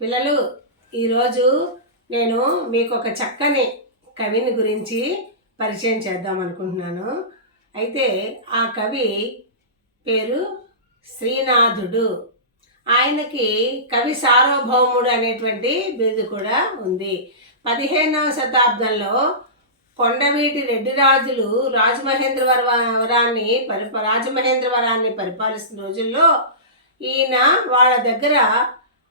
పిల్లలు, ఈరోజు నేను మీకు ఒక చక్కని కవిని గురించి పరిచయం చేద్దాం అనుకుంటున్నాను. అయితే ఆ కవి పేరు శ్రీనాథుడు. ఆయనకి కవి సార్వభౌముడు అనేటువంటి బిరుదు కూడా ఉంది. 15వ శతాబ్దంలో కొండవీటి రెడ్డి రాజులు రాజమహేంద్రవరాన్ని పరిపాలిస్తున్న రోజుల్లో ఈయన వాళ్ళ దగ్గర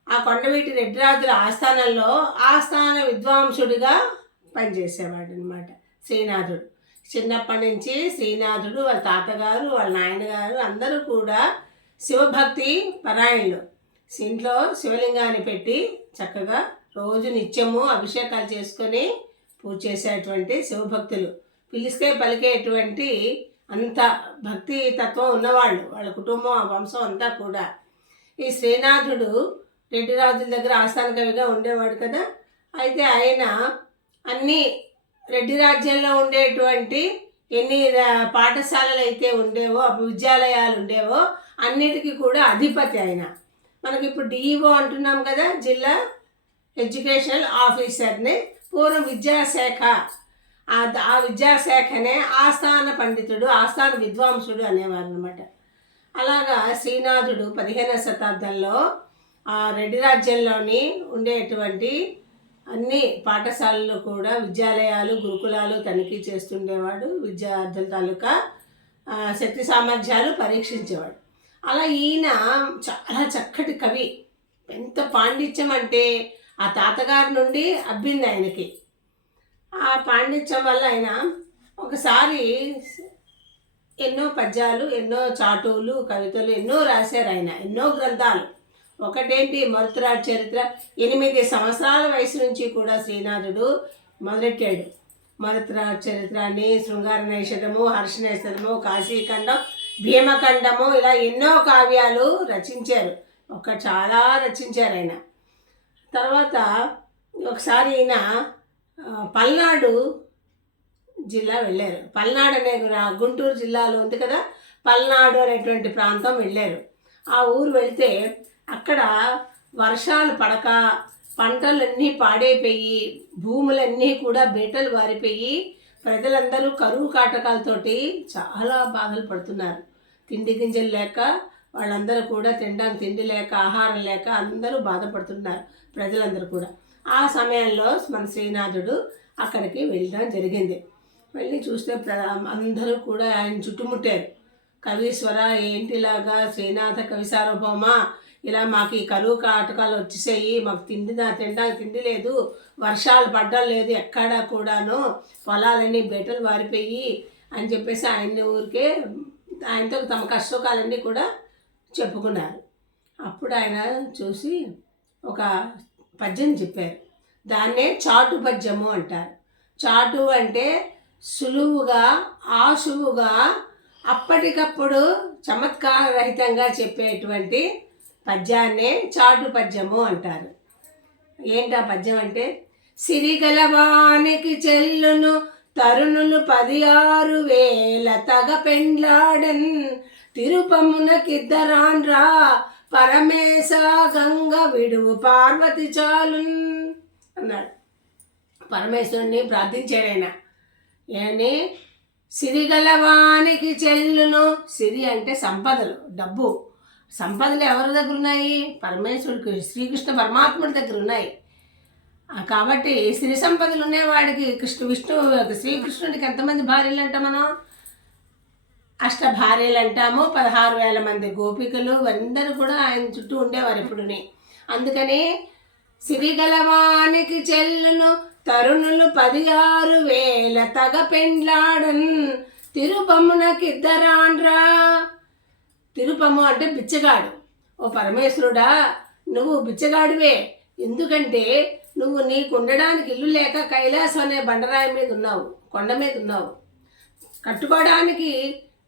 ఆ కొండవీటి రెడ్డిరాజుల ఆస్థాన విద్వాంసుడిగా పనిచేసేవాడు అనమాట శ్రీనాథుడు. చిన్నప్పటి నుంచి శ్రీనాథుడు వాళ్ళ తాతగారు వాళ్ళ నాయనగారు అందరూ కూడా శివభక్తి పరాయణులు. ఇంట్లో శివలింగాన్ని పెట్టి చక్కగా రోజు నిత్యము అభిషేకాలు చేసుకొని పూజ చేసేటువంటి శివభక్తులు, పిలిస్తే పలికేటువంటి అంత భక్తి తత్వం ఉన్నవాళ్ళు, వాళ్ళ కుటుంబం ఆ వంశం అంతా కూడా. ఈ శ్రీనాథుడు రెడ్డి రాజుల దగ్గర ఆస్థాన కవిగా ఉండేవాడు కదా. అయితే ఆయన అన్ని రెడ్డి రాజ్యంలో ఉండేటువంటి ఎన్ని పాఠశాలలు అయితే ఉండేవో, విద్యాలయాలు ఉండేవో అన్నిటికీ కూడా అధిపతి ఆయన. మనకి ఇప్పుడు డిఈఓ అంటున్నాం కదా, జిల్లా ఎడ్యుకేషనల్ ఆఫీసర్ని. పూర్వం విద్యాశాఖ, ఆ విద్యాశాఖనే ఆస్థాన పండితుడు, ఆస్థాన విద్వాంసుడు అనేవారు అనమాట. అలాగా శ్రీనాథుడు 15వ శతాబ్దంలో ఆ రెడ్డి రాజ్యంలోని ఉండేటువంటి అన్ని పాఠశాలలు కూడా విద్యాలయాలు, గురుకులాలు తనిఖీ చేస్తుండేవాడు. విద్యార్థుల తాలూకా శక్తి సామర్థ్యాలు పరీక్షించేవాడు. అలా ఈయన చాలా చక్కటి కవి. ఎంత పాండిత్యం అంటే ఆ తాతగారి నుండి అబ్బింది ఆయనకి. ఆ పాండిత్యం వల్ల ఆయన ఒకసారి ఎన్నో పద్యాలు, ఎన్నో చాటువులు, కవితలు ఎన్నో రాశారు ఆయన, ఎన్నో గ్రంథాలు. ఒకటేంటి, మరుతురాజ్ చరిత్ర. 8 సంవత్సరాల వయసు నుంచి కూడా శ్రీనాథుడు మొదలెట్టాడు. మరుతురాజ్ చరిత్రాన్ని, శృంగార నైషధము, హర్షనేశము, కాశీఖండం, భీమఖండము, ఇలా ఎన్నో కావ్యాలు రచించారు. చాలా రచించారు ఆయన. తర్వాత ఒకసారి ఈయన పల్నాడు జిల్లా వెళ్ళారు. పల్నాడు అనే గుంటూరు జిల్లాలో ఉంది కదా, పల్నాడు అనేటువంటి ప్రాంతం వెళ్ళారు. ఆ ఊరు వెళితే అక్కడ వర్షాలు పడక పంటలన్నీ పాడైపోయి, భూములన్నీ కూడా బీటలు వారిపోయి, ప్రజలందరూ కరువు కాటకాలతోటి చాలా బాధలు పడుతున్నారు. తిండి గింజలు లేక వాళ్ళందరూ కూడా తినడానికి తిండి లేక, ఆహారం లేక అందరూ బాధపడుతున్నారు ప్రజలందరూ కూడా. ఆ సమయంలో మన శ్రీనాథుడు అక్కడికి వెళ్ళడం జరిగింది. వెళ్ళి చూస్తే అందరూ కూడా ఆయన చుట్టుముట్టారు. కవీశ్వర, ఏంటిలాగా శ్రీనాథ కవి సార్వభౌమ, ఇలా మాకు ఈ కరువు కాటకాలు వచ్చేసాయి, మాకు తినడానికి తిండి లేదు, వర్షాలు పడ్డం లేదు ఎక్కడా కూడాను, పొలాలన్నీ బెటలు వారిపోయి అని చెప్పేసి ఆయనతో తమ కష్టకాలన్నీ కూడా చెప్పుకున్నారు. అప్పుడు ఆయన చూసి ఒక పద్యం చెప్పారు. దాన్నే చాటు పద్యము అంటారు. చాటు అంటే సులువుగా, ఆశువుగా, అప్పటికప్పుడు చమత్కారరహితంగా చెప్పేటువంటి పద్యాన్నే చాటు పద్యము అంటారు. ఏంటా పద్యం అంటే, సిరిగలవానికి చెల్లును తరుణులు 16,000 తగ పెండ్లాడన్, తిరుపమునకిద్దరాన్రా పరమేశ గంగ విడువు పార్వతి చాలున్ అన్నాడు. పరమేశ్వరుణ్ణి ప్రార్థించాడైన. ఏమని? సిరిగలవానికి చెల్లును. సిరి అంటే సంపదలు, డబ్బు. సంపదలు ఎవరి దగ్గర ఉన్నాయి? పరమేశ్వరుడికి, శ్రీకృష్ణ పరమాత్ముడి దగ్గర ఉన్నాయి. కాబట్టి సిరి సంపదలు ఉండేవాడికి శ్రీకృష్ణుడికి ఎంతమంది భార్యలు అంటాం మనం? 8 భార్యలు అంటాము. 16,000 మంది గోపికలు అందరూ కూడా ఆయన చుట్టూ ఉండేవారు ఎప్పుడుని. అందుకని సిరిగలవానికి చెల్లును తరుణులు 16,000 తగ పెండ్లాడన్, తిరుపమునకిద్దరాన్రా. తిరుపము అంటే బిచ్చగాడు. ఓ పరమేశ్వరుడా, నువ్వు బిచ్చగాడివే. ఎందుకంటే నువ్వు నీకు ఉండడానికి ఇల్లు లేక కైలాసం అనే బండరాయి మీద ఉన్నావు, కొండ మీద ఉన్నావు. కట్టుకోవడానికి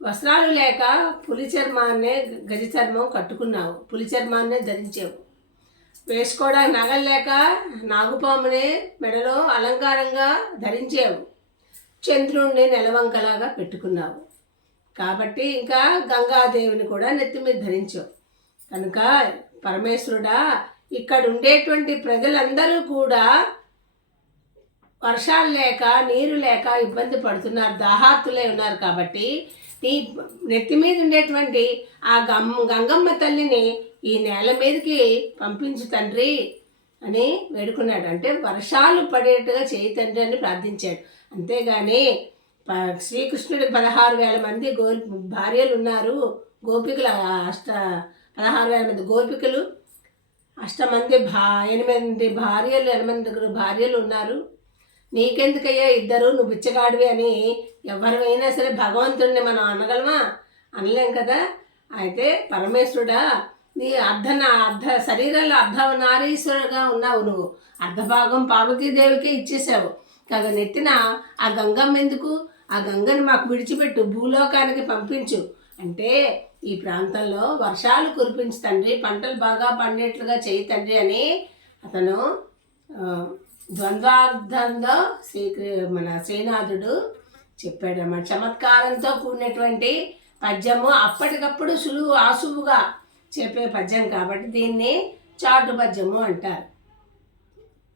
వస్త్రాలు లేక పులి చర్మాన్నే, గజ చర్మం కట్టుకున్నావు, పులి చర్మాన్నే ధరించావు. వేసుకోవడానికి నగలు లేక నాగుపామునే మెడలో అలంకారంగా ధరించావు. చంద్రుణ్ణి నెలవంకలాగా పెట్టుకున్నావు. కాబట్టి ఇంకా గంగాదేవిని కూడా నెత్తి మీద ధరించావు. కనుక పరమేశ్వరుడా, ఇక్కడ ఉండేటువంటి ప్రజలందరూ కూడా వర్షాలు లేక నీరు లేక ఇబ్బంది పడుతున్నారు, దాహార్తులై ఉన్నారు. కాబట్టి ఈ నెత్తి మీద ఉండేటువంటి ఆ గంగమ్మ తల్లిని ఈ నేల మీదకి పంపించు తండ్రి అని వేడుకున్నాడు. అంటే వర్షాలు పడేట్టుగా చేయి తండ్రి అని ప్రార్థించాడు. అంతేగాని శ్రీకృష్ణుడికి 16,000 మంది భార్యలు ఉన్నారు, గోపికలు 16,000 మంది గోపికలు, 8 భార్యలు 8 భార్యలు ఉన్నారు. నీకెందుకయ్యా ఇద్దరు, నువ్వు బిచ్చగాడివి అని ఎవరైనా సరే భగవంతుడిని మనం అనగలమా? అనలేం కదా. అయితే పరమేశ్వరుడా, నీ అర్ధ శరీరంలో అర్ధనారీశ్వరుడుగా ఉన్నావు, నువ్వు అర్ధభాగం పార్వతీదేవికి ఇచ్చేసావు కదా. నెత్తిన ఆ గంగమ్మ ఎందుకు? ఆ గంగని మాకు విడిచిపెట్టు, భూలోకానికి పంపించు అంటే ఈ ప్రాంతంలో వర్షాలు కురిపించు తండ్రి, పంటలు బాగా పండేట్లుగా చేయి తండ్రి అని అతను ద్వంద్వార్థంలో మన శ్రీనాథుడు చెప్పాడన్నమాట. చమత్కారంతో కూడినటువంటి పద్యము, అప్పటికప్పుడు ఆసువుగా చెప్పే పద్యం కాబట్టి దీన్ని చాటు పద్యము అంటారు.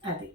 అది